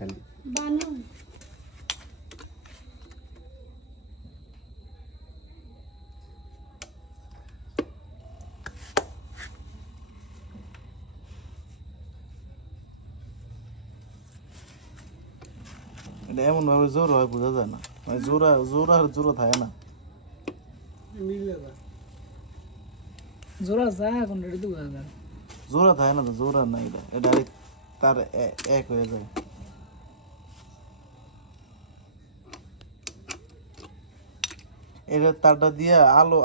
খালি বানু এটা এমন ভাবে জোর হয় বোঝা যায় না, মানে জোরা থাকে না। জোড়া যায় এখন রেডি তো বোঝা যায় জোরা থাকে না তো, জোরা না, এটা ডাইরেক্ট তার এক হয়ে যায়। এটা তারটা দিয়ে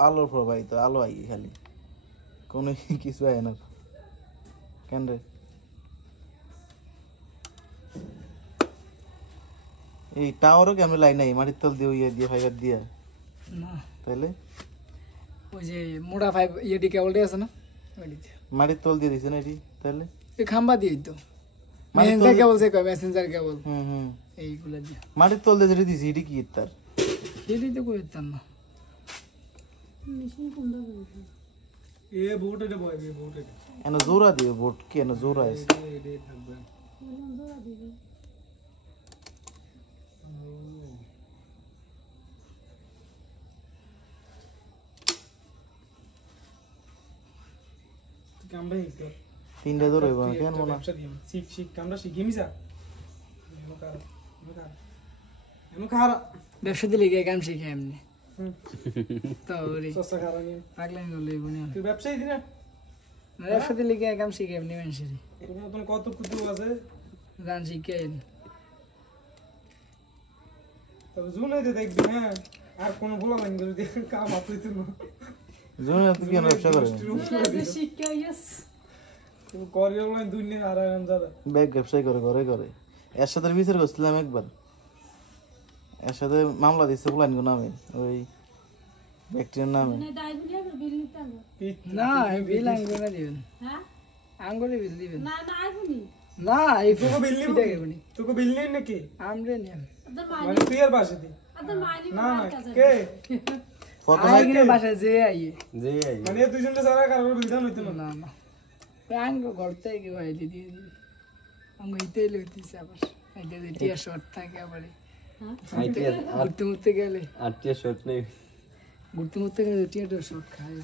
আলো প্রবাহিত, আলো আই খালি, কোনো কিছু আয় না কেন রে। এই টাওয়ারও কি আমি লাইন নাই মাটির তল দিয়ে ইয়ে দিয়ে ফাইবার দিয়ে না তাহলে ওই যে মোটা ফাইভ ইয়েটি কেবলটি আছে না ওইটি মাটির তল দিয়ে দিছে না এটি তাহলে এই খাম্বা দিয়েই তো মাটির মেসেঞ্জার তল- কেবল সে কয় মেসেঞ্জার কেবল হুম এইগুলা দিয়ে মাটির তল দিয়ে যেটা দিছি এটি কি তার এটি তো করতাম না মেশিন কোনটা বলছো এ বোট এটা বয় এ বোট এটা এনে জোরা দিবে বোট কি এনে জোরা আছে এটা থাকবে জোড়া দিবি কামড়া একটু তিনটা জোর হইব না কেন মনে ব্যবসা দিম শিখ কামড়া শিখি মিছা এনো খারা ব্যবসা দিলে গিয়ে কাম শিখে এমনি হুম তো ওরে সস্তা খারা নিয়ে পাগলামি করলে এগুনি তুই ব্যবসায়ী দিনা ব্যবসা দিলে গিয়ে কাম শিখে এমনি মানুষের তোর মতন কত কুতু আছে গান শিখে তবে জুনাইতে দেখবি হ্যাঁ আর কোন ভুলা লাইন করে দিয়ে কাম আপনি তুই জোরা তুই কেন ব্যবসা করে শিক্ষা ইয়েস তুমি করিয়াল লাইন দুনিয়া আর আরাম দাদা ব্যাগ ব্যবসায় করে ঘরে করে এর সাথে বিচার করছিলাম একবার, এর সাথে মামলা দিচ্ছে বলেন নামে ওই ব্যক্তির নামে। না দাইবুলি আর বিল নিতে হবে না বিল আঙ্গুরে দিবেন হ্যাঁ আঙ্গুরে বিল দিবেন না না আইবুনি না এই তোকে বিল নিব নিবনি তোকে বিল নেই নাকি আমরে নিয়ম আদর মানে মাইনি তুই আর বাসে দি আদর মাইনি না না কে প্রথমে আইগিনে বাসায় যে আইয়ে যে আই মানে দুইজনটা সারা কারোর বিধান হইতো না না না প্যাঙ্গ ঘরতে কি ভাই দিদি আঙ্গ ইতে লইতিছে আবার এটা যে টিয়া শর্ট থাকে আবার আইটিয়া ঘুরতে মুরতে গেলে আটটিয়া শর্ট নেই ঘুরতে মুরতে গেলে টিয়াটা শর্ট খায়